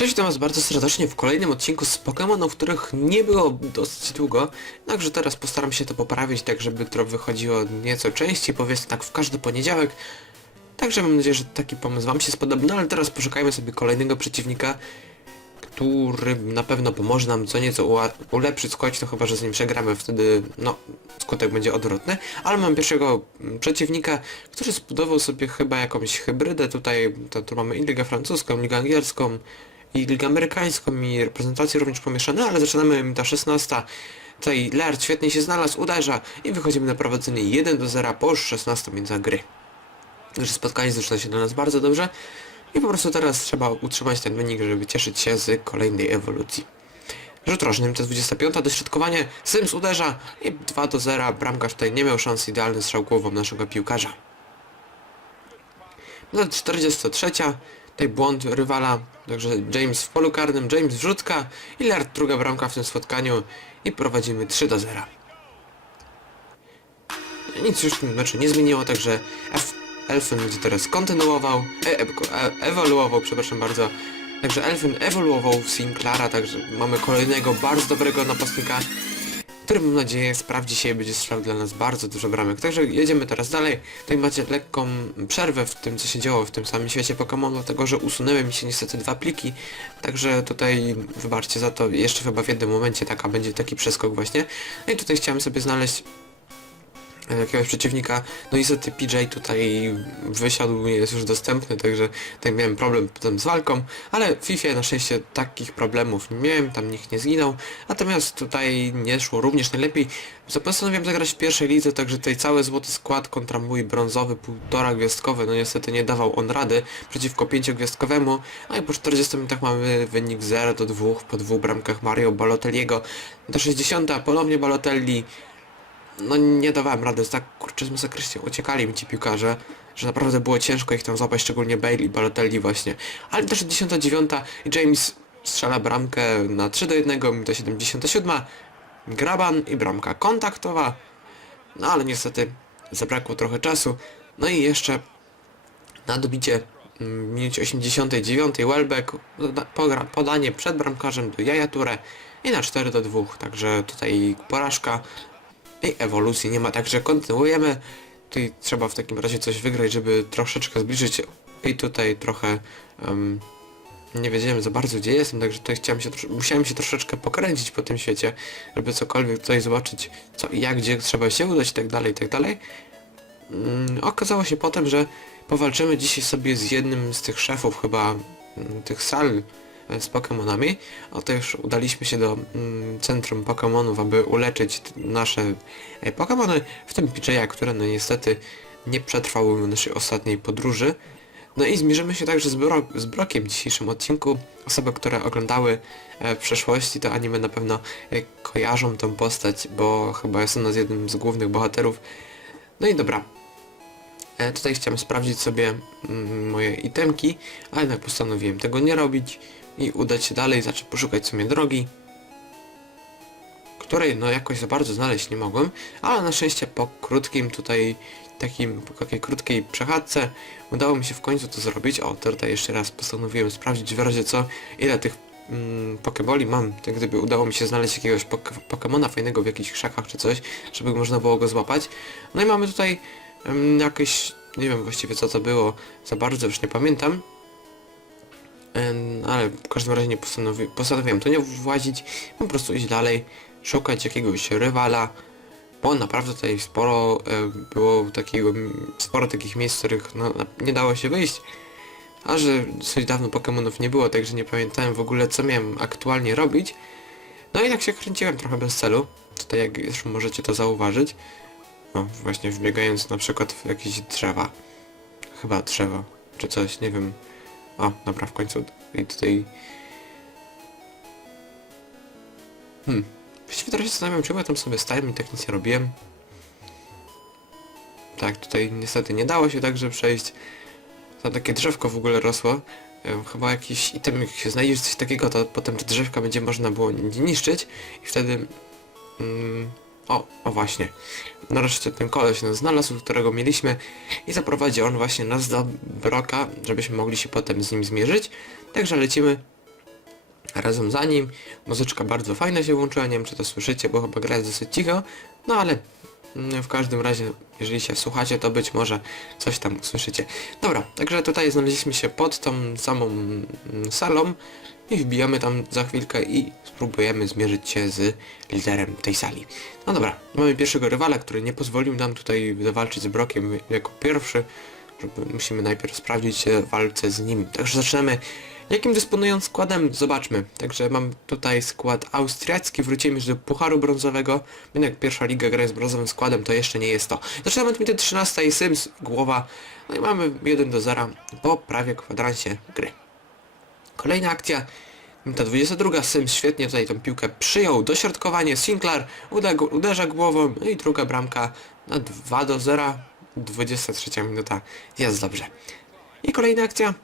Cześć, witam was bardzo serdecznie w kolejnym odcinku z Pokémonów, których nie było dosyć długo, także teraz postaram się to poprawić, tak żeby to wychodziło nieco częściej, powiedzmy tak w każdy poniedziałek. Także mam nadzieję, że taki pomysł wam się spodoba, no ale teraz poszukajmy sobie kolejnego przeciwnika, który na pewno pomoże nam co nieco ulepszyć skład, no chyba, że z nim przegramy, wtedy no skutek będzie odwrotny, ale mam pierwszego mm, przeciwnika, który zbudował sobie chyba jakąś hybrydę, tutaj to, tu mamy i ligę francuską, ligę angielską, i ligę amerykańską i reprezentacje również pomieszane, ale zaczynamy ta 16. Tutaj Laird świetnie się znalazł, uderza i wychodzimy na prowadzenie 1 do 0 po już 16 minuta gry. Także spotkanie zaczyna się dla nas bardzo dobrze i po prostu teraz trzeba utrzymać ten wynik, żeby cieszyć się z kolejnej ewolucji. Rzut rożnym to 25, dośrodkowanie, Sims uderza i 2 do 0, bramkarz tutaj nie miał szans, idealny strzał głową naszego piłkarza. No 43, tutaj błąd rywala, także James w polu karnym, James wrzutka i Laird druga bramka w tym spotkaniu i prowadzimy 3 do 0. Nic już w tym meczu nie zmieniło, także F Elfyn będzie teraz kontynuował, e, e, e, ewoluował, przepraszam bardzo. Także Elfyn ewoluował w Sinclaira, także mamy kolejnego bardzo dobrego napastnika, który mam nadzieję sprawdzi się i będzie strzelał dla nas bardzo dużo bramek. Także jedziemy teraz dalej. Tutaj macie lekką przerwę w tym, co się działo w tym samym świecie Pokémon, dlatego że usunęły mi się niestety dwa pliki. Także tutaj wybaczcie za to, jeszcze chyba w jednym momencie taka będzie taki przeskok właśnie. No i tutaj chciałem sobie znaleźć jakiegoś przeciwnika. No niestety PJ tutaj wysiadł, nie jest już dostępny, także tak miałem problem potem z walką, ale w FIFA na szczęście takich problemów nie miałem, tam nikt nie zginął, natomiast tutaj nie szło również najlepiej. Postanowiłem zagrać w pierwszej lidze, także tutaj cały złoty skład kontra mój brązowy, półtora gwiazdkowy, no niestety nie dawał on rady przeciwko pięciogwiazdkowemu, a i po 40 minutach mamy wynik 0 do 2 po dwóch bramkach Mario Balotelliego. Do 60 ponownie Balotelli, no nie dawałem rady, tak kurczę masakrycznie uciekali mi ci piłkarze, że naprawdę było ciężko ich tam złapać, szczególnie Bale i Balotelli właśnie. Ale też 69 i James strzela bramkę na 3 do 1, minuta 77, Graban i bramka kontaktowa. No ale niestety zabrakło trochę czasu. No i jeszcze na dobicie mm, w minucie 89 Welbeck podanie przed bramkarzem do Jaja Touré i na 4 do 2, także tutaj porażka i ewolucji nie ma, także kontynuujemy. Tutaj trzeba w takim razie coś wygrać, żeby troszeczkę zbliżyć i tutaj trochę em, nie wiedziałem za bardzo gdzie jestem, także tutaj chciałem się, musiałem się troszeczkę pokręcić po tym świecie, żeby cokolwiek tutaj zobaczyć co i jak, gdzie trzeba się udać i tak dalej, i tak dalej. Mm, okazało się potem, że powalczymy dzisiaj sobie z jednym z tych szefów chyba mm, tych sal z Pokémonami, już udaliśmy się do mm, centrum Pokémonów, aby uleczyć nasze e, Pokémony, w tym Pidgeya, które no niestety nie przetrwały naszej ostatniej podróży. No i zmierzymy się także z, Bro z Brokiem w dzisiejszym odcinku. Osoby, które oglądały e, w przeszłości to anime na pewno e, kojarzą tą postać, bo chyba jest ona z jednym z głównych bohaterów. No i dobra, tutaj chciałem sprawdzić sobie mm, moje itemki, ale jednak postanowiłem tego nie robić i udać się dalej, zacząć poszukać sobie drogi, której no jakoś za bardzo znaleźć nie mogłem, ale na szczęście po krótkim tutaj takim, po takiej krótkiej przechadzce udało mi się w końcu to zrobić. O, to tutaj jeszcze raz postanowiłem sprawdzić w razie co, ile tych mm, pokeboli mam, tak gdyby udało mi się znaleźć jakiegoś pok pokemona fajnego w jakichś krzakach czy coś, żeby można było go złapać. No i mamy tutaj Em, jakieś, nie wiem właściwie co to było, za bardzo już nie pamiętam. Ale w każdym razie nie postanowi postanowiłem to nie włazić, po prostu iść dalej, szukać jakiegoś rywala, bo naprawdę tutaj sporo e, było takiego, sporo takich miejsc, z których no, nie dało się wyjść. A że dosyć dawno Pokémonów nie było, także nie pamiętałem w ogóle co miałem aktualnie robić. No i tak się kręciłem trochę bez celu, tutaj jak już możecie to zauważyć. No, właśnie wbiegając na przykład w jakieś drzewa. Chyba drzewa, czy coś, nie wiem. O, dobra, w końcu. I tutaj... Hmm. Właściwie teraz się zastanawiam, czemu ja tam sobie stałem i tak nic nie robiłem. Tak, tutaj niestety nie dało się także przejść. Tam takie drzewko w ogóle rosło. Chyba jakiś item, jak się znajdziesz coś takiego, to potem te drzewka będzie można było ni- niszczyć i wtedy... Mm, o, o właśnie. Nareszcie ten koleś nas znalazł, którego mieliśmy i zaprowadzi on właśnie nas do Broka, żebyśmy mogli się potem z nim zmierzyć. Także lecimy razem za nim. Muzyczka bardzo fajna się włączyła, nie wiem czy to słyszycie, bo chyba gra jest dosyć cicho, no ale mm, w każdym razie, jeżeli się słuchacie, to być może coś tam usłyszycie. Dobra, także tutaj znaleźliśmy się pod tą samą mm, salą i wbijamy tam za chwilkę i spróbujemy zmierzyć się z liderem tej sali. No dobra, mamy pierwszego rywala, który nie pozwolił nam tutaj zawalczyć z Brokiem jako pierwszy, musimy najpierw sprawdzić się walce z nim. Także zaczynamy. Jakim dysponują składem? Zobaczmy. Także mam tutaj skład austriacki, wrócimy już do Pucharu Brązowego. Jednak pierwsza liga gra z brązowym składem, to jeszcze nie jest to. Zaczynamy od 13 i Sims, głowa. No i mamy 1 do 0 po prawie kwadransie gry. Kolejna akcja. Ta 22 Sims świetnie tutaj tą piłkę przyjął. Dośrodkowanie Sinclair uderza głową no i druga bramka na 2 do 0. 23 minuta. Jest dobrze. I kolejna akcja.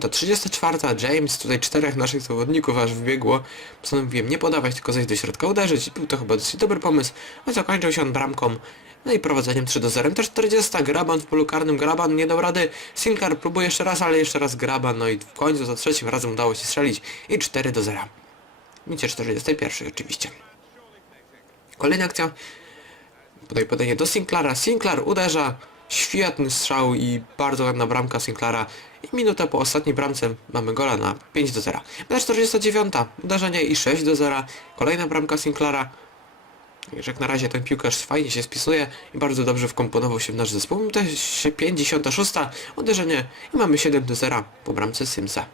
To 34. James, tutaj czterech naszych zawodników aż wbiegło. Postanowiłem nie podawać, tylko zejść do środka uderzyć. Był to chyba dosyć dobry pomysł, a zakończył się on bramką. No i prowadzeniem 3 do 0. To 40. Graban w polu karnym. Graban nie dał rady. Sinclair próbuje jeszcze raz, ale jeszcze raz Graban. No i w końcu za trzecim razem udało się strzelić. I 4 do 0. Micie 41 oczywiście. Kolejna akcja. Podaj podanie do Sinclaira. Sinclair uderza. Świetny strzał i bardzo ładna bramka Sinclaira. I minutę po ostatniej bramce mamy gola na 5 do 0. Na 49. Uderzenie i 6 do 0. Kolejna bramka Sinclaira. Także jak na razie ten piłkarz fajnie się spisuje i bardzo dobrze wkomponował się w nasz zespół. To jest 56. Uderzenie i mamy 7 do 0 po bramce Simsa.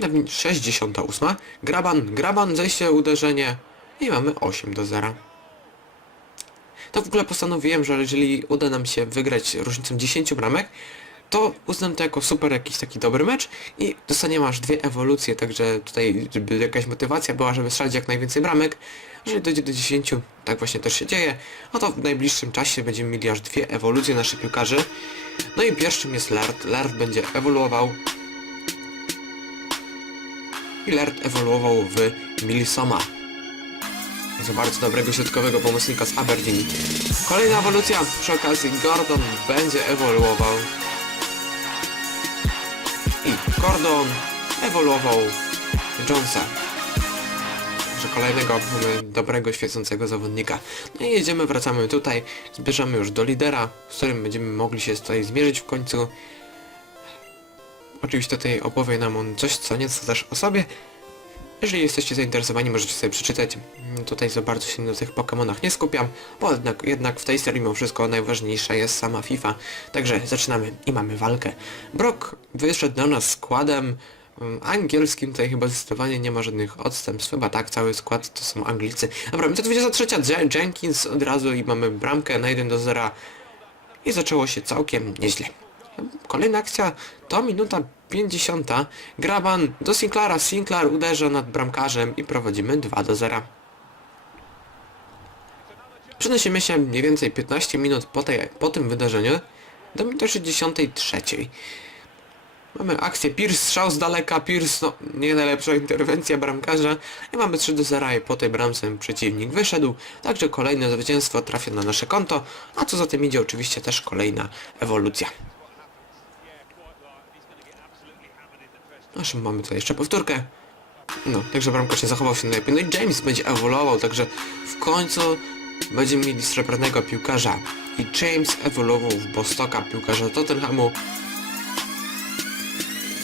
Na 68. Graban, Graban, zejście, uderzenie i mamy 8 do 0. To w ogóle postanowiłem, że jeżeli uda nam się wygrać różnicą 10 bramek, to uznam to jako super jakiś taki dobry mecz i dostaniemy aż dwie ewolucje, także tutaj żeby jakaś motywacja była, żeby strzelić jak najwięcej bramek. Jeżeli dojdzie do 10, tak właśnie też się dzieje, no to w najbliższym czasie będziemy mieli aż dwie ewolucje naszych piłkarzy. No i pierwszym jest Lard. Lard będzie ewoluował i Lard ewoluował w Milisoma. Za bardzo dobrego środkowego pomocnika z Aberdeen. Kolejna ewolucja przy okazji Gordon będzie ewoluował. Gordon ewoluował Jonesa. Że kolejnego mamy dobrego, świecącego zawodnika. No i jedziemy, wracamy tutaj, zbierzemy już do lidera, z którym będziemy mogli się tutaj zmierzyć w końcu. Oczywiście tutaj opowie nam on coś co nieco też o sobie. Jeżeli jesteście zainteresowani, możecie sobie przeczytać. Mm, Tutaj za bardzo się na tych Pokémonach nie skupiam, bo jednak, jednak w tej serii mimo wszystko najważniejsza jest sama FIFA. Także zaczynamy i mamy walkę. Brock wyszedł do nas składem mm, angielskim, tutaj chyba zdecydowanie nie ma żadnych odstępstw, chyba tak, cały skład to są Anglicy. Dobra, to 23 Je- Jenkins od razu i mamy bramkę na 1 do 0 i zaczęło się całkiem nieźle. Kolejna akcja to minuta 50. Graban do Sinclaira. Sinclair uderza nad bramkarzem i prowadzimy 2 do 0. Przenosimy się mniej więcej 15 minut po, tej, po tym wydarzeniu do minuty 63. Mamy akcję Pierce, strzał z daleka, Pierce, no nie najlepsza interwencja bramkarza i mamy 3 do 0 i po tej bramce przeciwnik wyszedł, także kolejne zwycięstwo trafia na nasze konto, a co za tym idzie oczywiście też kolejna ewolucja. Aż mamy tutaj jeszcze powtórkę. No, także bramkarz nie zachował się najlepiej. No i James będzie ewoluował, także w końcu będziemy mieli srebrnego piłkarza. I James ewoluował w Bostoka, piłkarza Tottenhamu.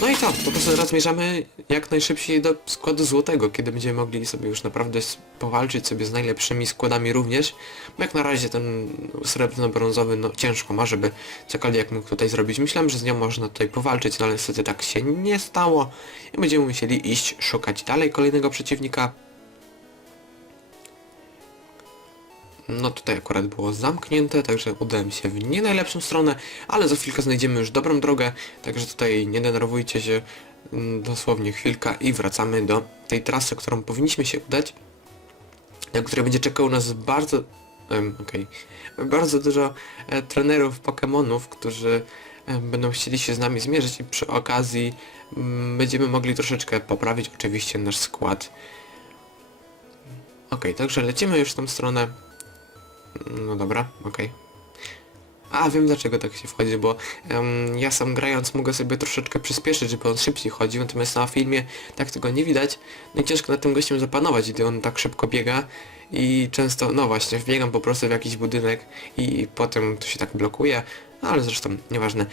No i co, po prostu teraz zmierzamy jak najszybciej do składu złotego, kiedy będziemy mogli sobie już naprawdę powalczyć sobie z najlepszymi składami również. Bo jak na razie ten srebrno-brązowy, no ciężko ma, żeby cokolwiek mógł tutaj zrobić. Myślałem, że z nią można tutaj powalczyć, no ale niestety tak się nie stało. I będziemy musieli iść szukać dalej kolejnego przeciwnika. No tutaj akurat było zamknięte, także udałem się w nie najlepszą stronę, ale za chwilkę znajdziemy już dobrą drogę, także tutaj nie denerwujcie się, mm, dosłownie chwilka i wracamy do tej trasy, którą powinniśmy się udać, na której będzie czekał nas bardzo, em, okej, bardzo dużo e, trenerów Pokémonów, którzy e, będą chcieli się z nami zmierzyć i przy okazji mm, będziemy mogli troszeczkę poprawić oczywiście nasz skład. Okej, także lecimy już w tą stronę. No dobra, okej. A, wiem dlaczego tak się wchodzi, bo em, ja sam grając mogę sobie troszeczkę przyspieszyć, żeby on szybciej chodził, natomiast na filmie tak tego nie widać. No i ciężko nad tym gościem zapanować, gdy on tak szybko biega i często, no właśnie, wbiegam po prostu w jakiś budynek i potem to się tak blokuje, no ale zresztą nieważne.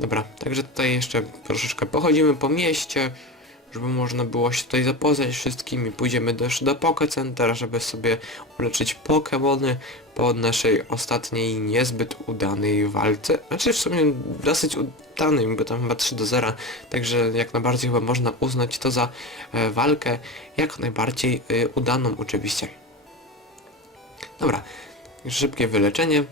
Dobra, także tutaj jeszcze troszeczkę pochodzimy po mieście, żeby można było się tutaj zapoznać wszystkimi. Pójdziemy też do Poke Center, żeby sobie uleczyć Pokemony po naszej ostatniej niezbyt udanej walce. Znaczy w sumie dosyć udanej, bo tam chyba 3 do 0, także jak najbardziej chyba można uznać to za e, walkę jak najbardziej e, udaną oczywiście. Dobra, szybkie wyleczenie.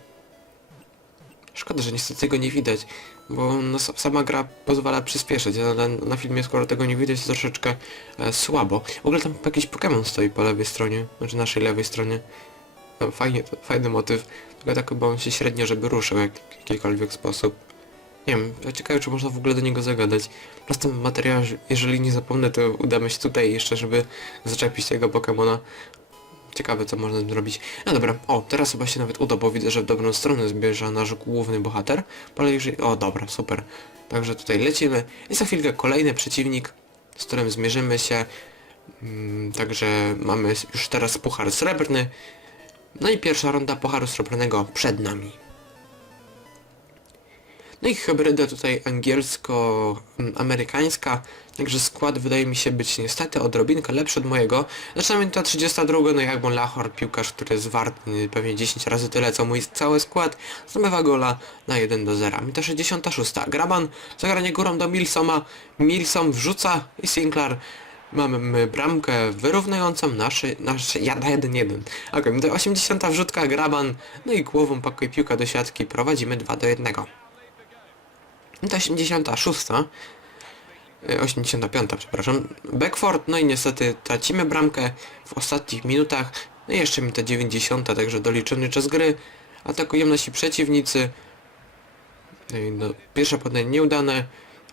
Szkoda, że niestety tego nie widać, bo no, sa- sama gra pozwala przyspieszyć, ale na filmie skoro tego nie widać to troszeczkę e, słabo. W ogóle tam jakiś Pokémon stoi po lewej stronie, znaczy naszej lewej stronie. No, fajnie, fajny motyw, tylko tak chyba on się średnio, żeby ruszył jak, w jakikolwiek sposób. Nie wiem, ciekawe czy można w ogóle do niego zagadać. W następnym materiale, jeżeli nie zapomnę, to udamy się tutaj jeszcze, żeby zaczepić tego Pokemona. Ciekawe co można zrobić. No dobra, o, teraz chyba się nawet uda, bo widzę, że w dobrą stronę zbierza nasz główny bohater. Ale jeżeli... O, dobra, super. Także tutaj lecimy. I za chwilkę kolejny przeciwnik, z którym zmierzymy się. Mm, także mamy już teraz puchar srebrny. No i pierwsza runda pucharu srebrnego przed nami. No i hybryda tutaj angielsko-amerykańska, także skład wydaje mi się być niestety odrobinkę lepszy od mojego. Zresztą ta 32, no jak Bon Lachor, piłkarz, który jest wart pewnie 10 razy tyle co mój cały skład, zdobywa gola na 1 do 0. I ta 66. Graban, zagranie górą do Milsoma, Milsom wrzuca i Sinclair Mamy my bramkę wyrównującą naszy, nasz jada 1-1. Okej, to 80 wrzutka, graban, no i głową pakuje piłka do siatki, prowadzimy 2 do 1. I to 86. e, 85, przepraszam. Beckford, no i niestety tracimy bramkę w ostatnich minutach. No i jeszcze mi ta 90, także doliczony czas gry. Atakują nasi przeciwnicy. No no, pierwsze podanie nieudane,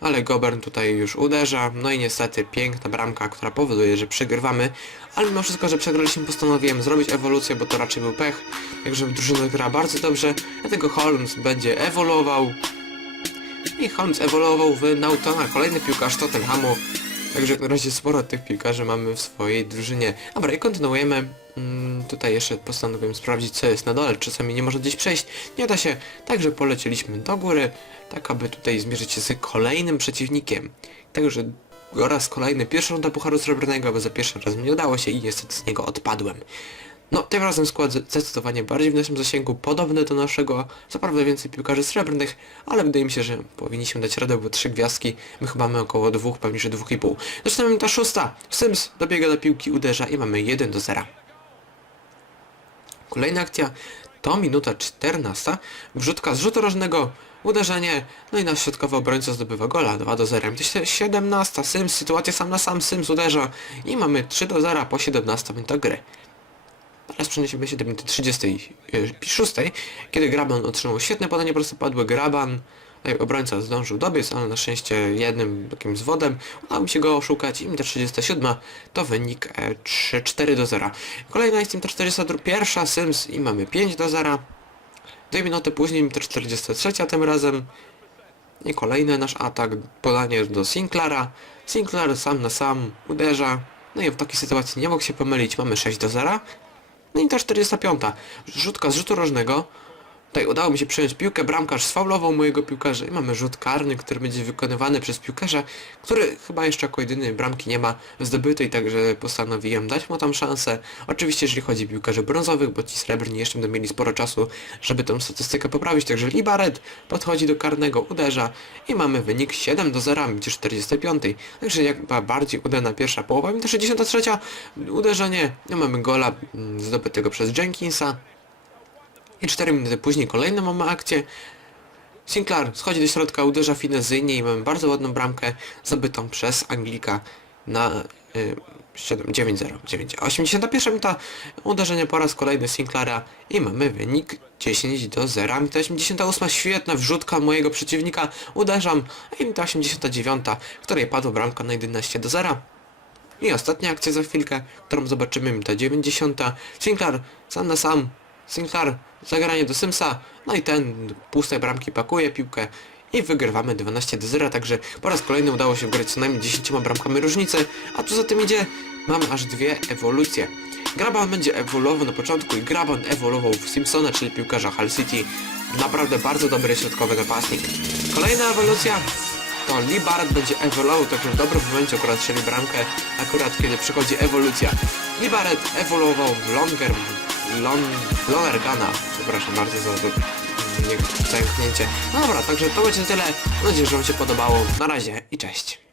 ale Gobern tutaj już uderza. No i niestety piękna bramka, która powoduje, że przegrywamy. Ale mimo wszystko, że przegraliśmy, postanowiłem zrobić ewolucję, bo to raczej był pech. Także drużyna gra bardzo dobrze, dlatego Holmes będzie ewoluował. I Holmes ewoluował w Nautona, kolejny piłkarz Tottenhamu. Także na razie sporo tych piłkarzy mamy w swojej drużynie. Dobra, i kontynuujemy. Mm, tutaj jeszcze postanowiłem sprawdzić, co jest na dole. Czasami nie można gdzieś przejść. Nie da się. Także polecieliśmy do góry, tak aby tutaj zmierzyć się z kolejnym przeciwnikiem. Także oraz kolejny pierwsza runda Pucharu Srebrnego, bo za pierwszym razem nie udało się i niestety z niego odpadłem. No, tym razem skład zdecydowanie bardziej w naszym zasięgu, podobny do naszego, co prawda więcej piłkarzy srebrnych, ale wydaje mi się, że powinniśmy dać radę, bo trzy gwiazdki, my chyba mamy około dwóch, pewnie że dwóch i pół. Zresztą minuta szósta, Sims dobiega do piłki, uderza i mamy 1 do 0. Kolejna akcja. To minuta 14, wrzutka z rzutu rożnego, uderzenie, no i nasz środkowy obrońca zdobywa gola. 2 do 0. To 17, Sims, sytuacja sam na sam, Sims uderza. I mamy 3 do 0 po 17 minutach gry. Teraz przeniesiemy się do minuty 36, kiedy Graban otrzymał świetne podanie prostopadłe. Graban, e, obrońca zdążył dobiec, ale na szczęście jednym takim zwodem udało mi się go oszukać i minuta 37 to wynik e, 3-4 do 0. Kolejna jest minuta 41, Sims i mamy 5 do 0. Dwie minuty później minuta 43 tym razem. I kolejny nasz atak, podanie do Sinclaira. Sinclair sam na sam uderza. No i w takiej sytuacji nie mógł się pomylić, mamy 6 do 0. No i ta 45. Rzutka z rzutu rożnego. Tutaj udało mi się przejąć piłkę, bramkarz sfaulował mojego piłkarza i mamy rzut karny, który będzie wykonywany przez piłkarza, który chyba jeszcze jako jedyny bramki nie ma zdobytej, także postanowiłem dać mu tam szansę. Oczywiście jeżeli chodzi o piłkarzy brązowych, bo ci srebrni jeszcze będą mieli sporo czasu, żeby tą statystykę poprawić, także Libaret podchodzi do karnego, uderza i mamy wynik 7 do 0, gdzie 45. Także jakby bardziej udana pierwsza połowa, to 63. uderzenie, i mamy gola mm, zdobytego przez Jenkinsa. I 4 minuty później kolejną mamy akcję. Sinclair schodzi do środka, uderza finezyjnie i mamy bardzo ładną bramkę zdobytą przez Anglika na y, 7, 9-0, 9. 81 minuta uderzenie po raz kolejny Sinclaira i mamy wynik 10 do 0. Minuta 88 świetna wrzutka mojego przeciwnika, uderzam i minuta 89, w której padła bramka na 11 do 0. I ostatnia akcja za chwilkę, którą zobaczymy, minuta 90. Sinclair sam na sam. Sinclair, zagranie do Simsa, No i ten pustej bramki pakuje piłkę i wygrywamy 12 do 0, także po raz kolejny udało się wgrać co najmniej 10 bramkami różnicy, a tu za tym idzie, mamy aż dwie ewolucje. Graban będzie ewoluował na początku i Graban ewoluował w Simpsona, czyli piłkarza Hull City. Naprawdę bardzo dobry środkowy napastnik. Kolejna ewolucja to Lee Barrett będzie ewoluował, także w dobrym momencie akurat strzeli bramkę, akurat kiedy przychodzi ewolucja. Lee Barrett ewoluował w Longer... Lon... Lonergana, przepraszam bardzo za to. No dobra, także to będzie tyle. Mam nadzieję, że wam się podobało. Na razie i cześć.